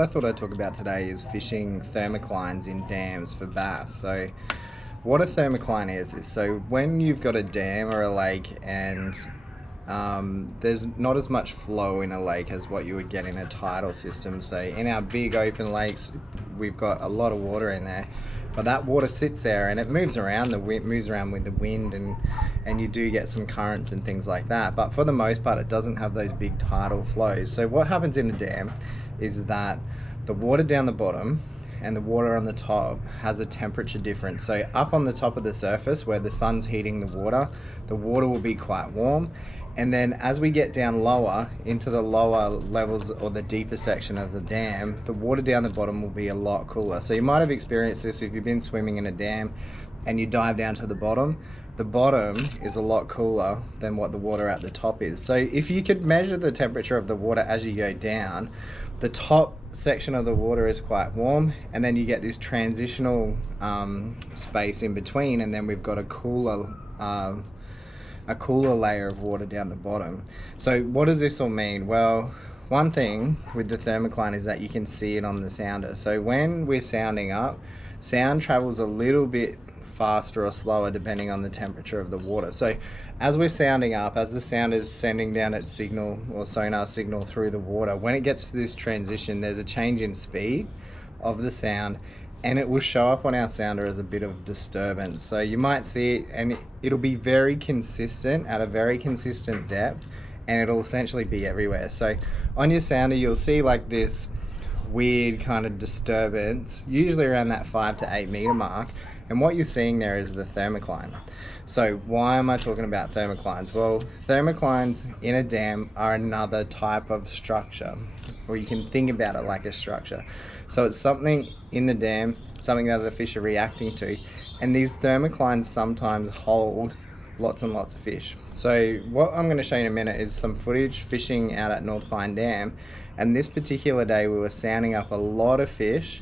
What I thought I'd talk about today is fishing thermoclines in dams for bass. So what a thermocline is so when you've got a dam or a lake and there's not as much flow in a lake as what you would get in a tidal system. So in our big open lakes, we've got a lot of water in there, but that water sits there and it moves around. Moves around with the wind, and you do get some currents and things like that. But for the most part, it doesn't have those big tidal flows. So what happens in a dam is that the water down the bottom and the water on the top has a temperature difference. So up on the top of the surface where the sun's heating the water will be quite warm. And then as we get down lower into the lower levels or the deeper section of the dam, the water down the bottom will be a lot cooler. So you might have experienced this if you've been swimming in a dam and you dive down to the bottom. The bottom is a lot cooler than what the water at the top is. So if you could measure the temperature of the water as you go down, the top section of the water is quite warm, and then you get this transitional space in between, and then we've got a cooler layer of water down the bottom. So what does this all mean? Well, one thing with the thermocline is that you can see it on the sounder. So when we're sounding up, sound travels a little bit faster or slower depending on the temperature of the water. So as we're sounding up, as the sound is sending down its signal or sonar signal through the water, when it gets to this transition, there's a change in speed of the sound, and it will show up on our sounder as a bit of disturbance. So you might see it, and it'll be very consistent at a very consistent depth, and it'll essentially be everywhere. So on your sounder, you'll see like this weird kind of disturbance, usually around that 5 to 8 meter mark. And what you're seeing there is the thermocline. So why am I talking about thermoclines? Well, thermoclines in a dam are another type of structure, or you can think about it like a structure. So it's something in the dam, something that the fish are reacting to, and these thermoclines sometimes hold lots and lots of fish. So what I'm going to show you in a minute is some footage fishing out at North Pine Dam, and this particular day we were sounding up a lot of fish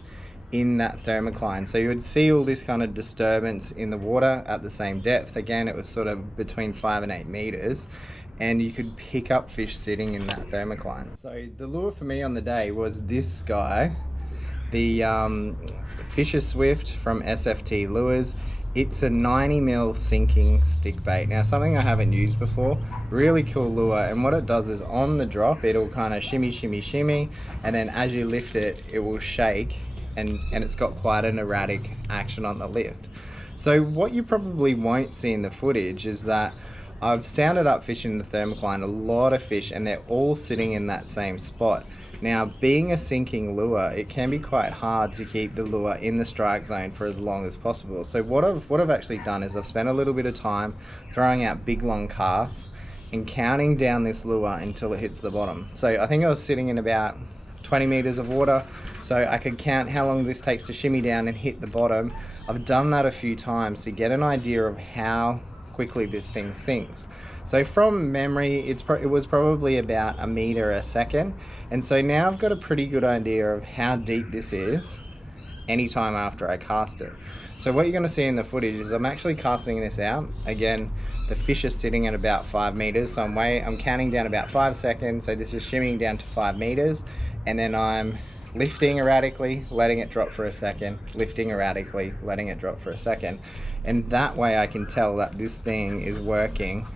in that thermocline. So you would see all this kind of disturbance in the water at the same depth. Again, it was sort of between 5 and 8 meters, and you could pick up fish sitting in that thermocline. So the lure for me on the day was this guy, the Fisherswift from SFT Lures. It's a 90mm sinking stick bait. Now, something I haven't used before. Really cool lure, and what it does is on the drop it'll kind of shimmy shimmy shimmy, and then as you lift it, it will shake, and it's got quite an erratic action on the lift. So what you probably won't see in the footage is that I've sounded up fish in the thermocline, a lot of fish, and they're all sitting in that same spot. Now, being a sinking lure, it can be quite hard to keep the lure in the strike zone for as long as possible. So what I've actually done is I've spent a little bit of time throwing out big long casts and counting down this lure until it hits the bottom. So I think I was sitting in about 20 meters of water, so I could count how long this takes to shimmy down and hit the bottom. I've done that a few times to get an idea of how quickly this thing sinks. So from memory, it was probably about a meter a second, and so now I've got a pretty good idea of how deep this is anytime after I cast it. So what you're going to see in the footage is I'm actually casting this out. Again, the fish is sitting at about 5 meters, so I'm counting down about 5 seconds, so this is shimmying down to 5 meters, and then I'm lifting erratically, letting it drop for a second, lifting erratically, letting it drop for a second. And that way I can tell that this thing is working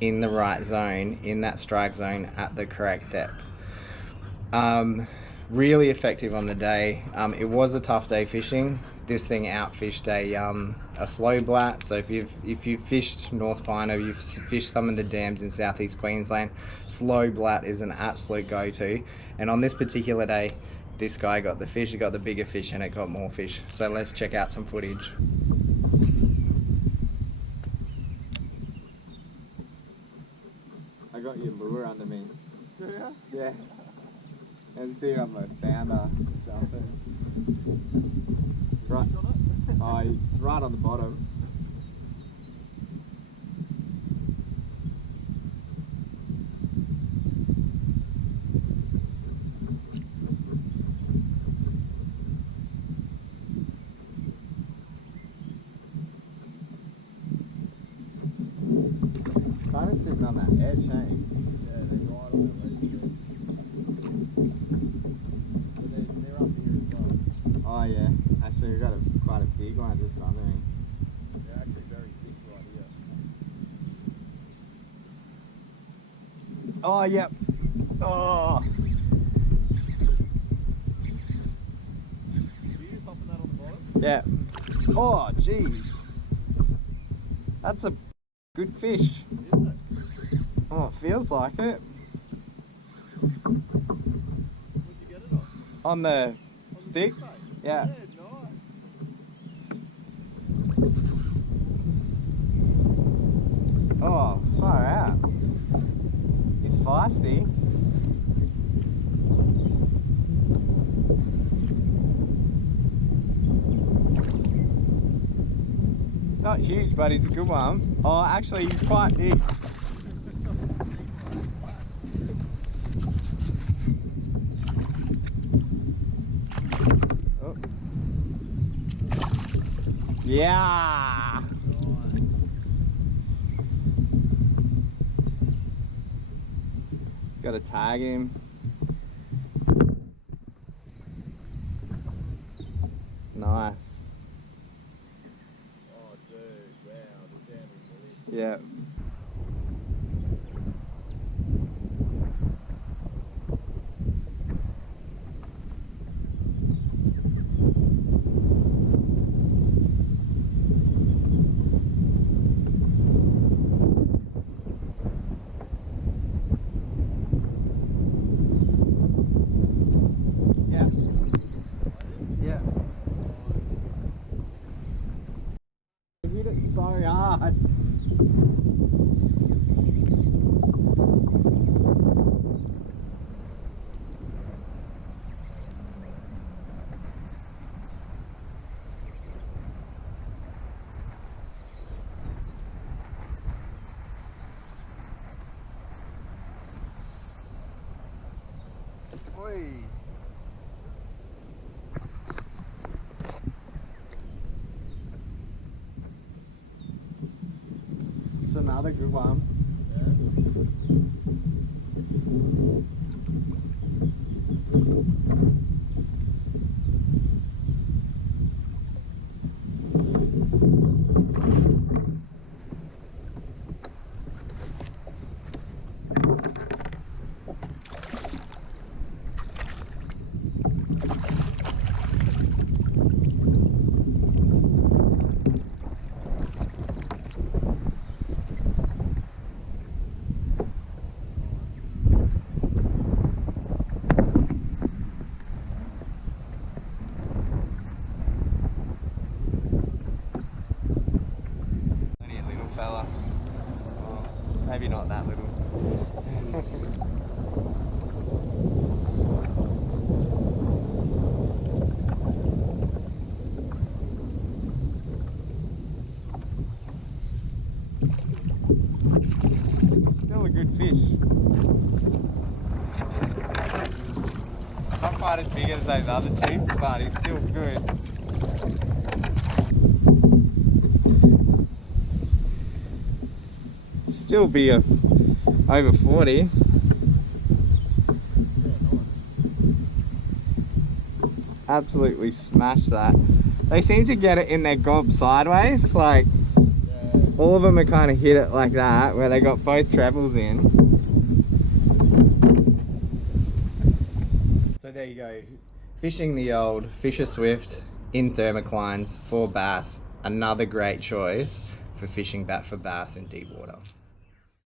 in the right zone, in that strike zone at the correct depth. Really effective on the day. It was a tough day fishing. This thing outfished a slow blat. So if you've fished North Pine or you've fished some of the dams in southeast Queensland, slow blat is an absolute go-to. And on this particular day, this guy got the fish, he got the bigger fish, and it got more fish. So let's check out some footage. I got your lure under me. Do you? Yeah. And see on my sounder jumping. Right. Oh, it's right on the bottom. Kind of sitting on that edge, hey? Yeah, they're right on the ledge. They're Oh, yep. Oh. Yeah. Oh, jeez. That's a good fish. Oh, it feels like it. Where'd you get it on? On the stick? Yeah. Yeah, nice. Oh, far out. It's feisty. It's not huge, but he's a good one. Oh, actually, he's quite big. Oh. Yeah. Got to tag him. Nice. Oh, dude, wow, the sound is delicious. Yeah. Yeah. Yeah. I hit it so hard. Oi. It's another good one. Only a little fella. Oh, maybe not that little. Still a good fish. Not quite as big as those other two, but he's still good. Still be over 40. Absolutely smashed that. They seem to get it in their gob sideways, like all of them are kind of hit it like that, where they got both trebles in. So there you go, fishing the old Fisherswift in thermoclines for bass. Another great choice for fishing for bass in deep water.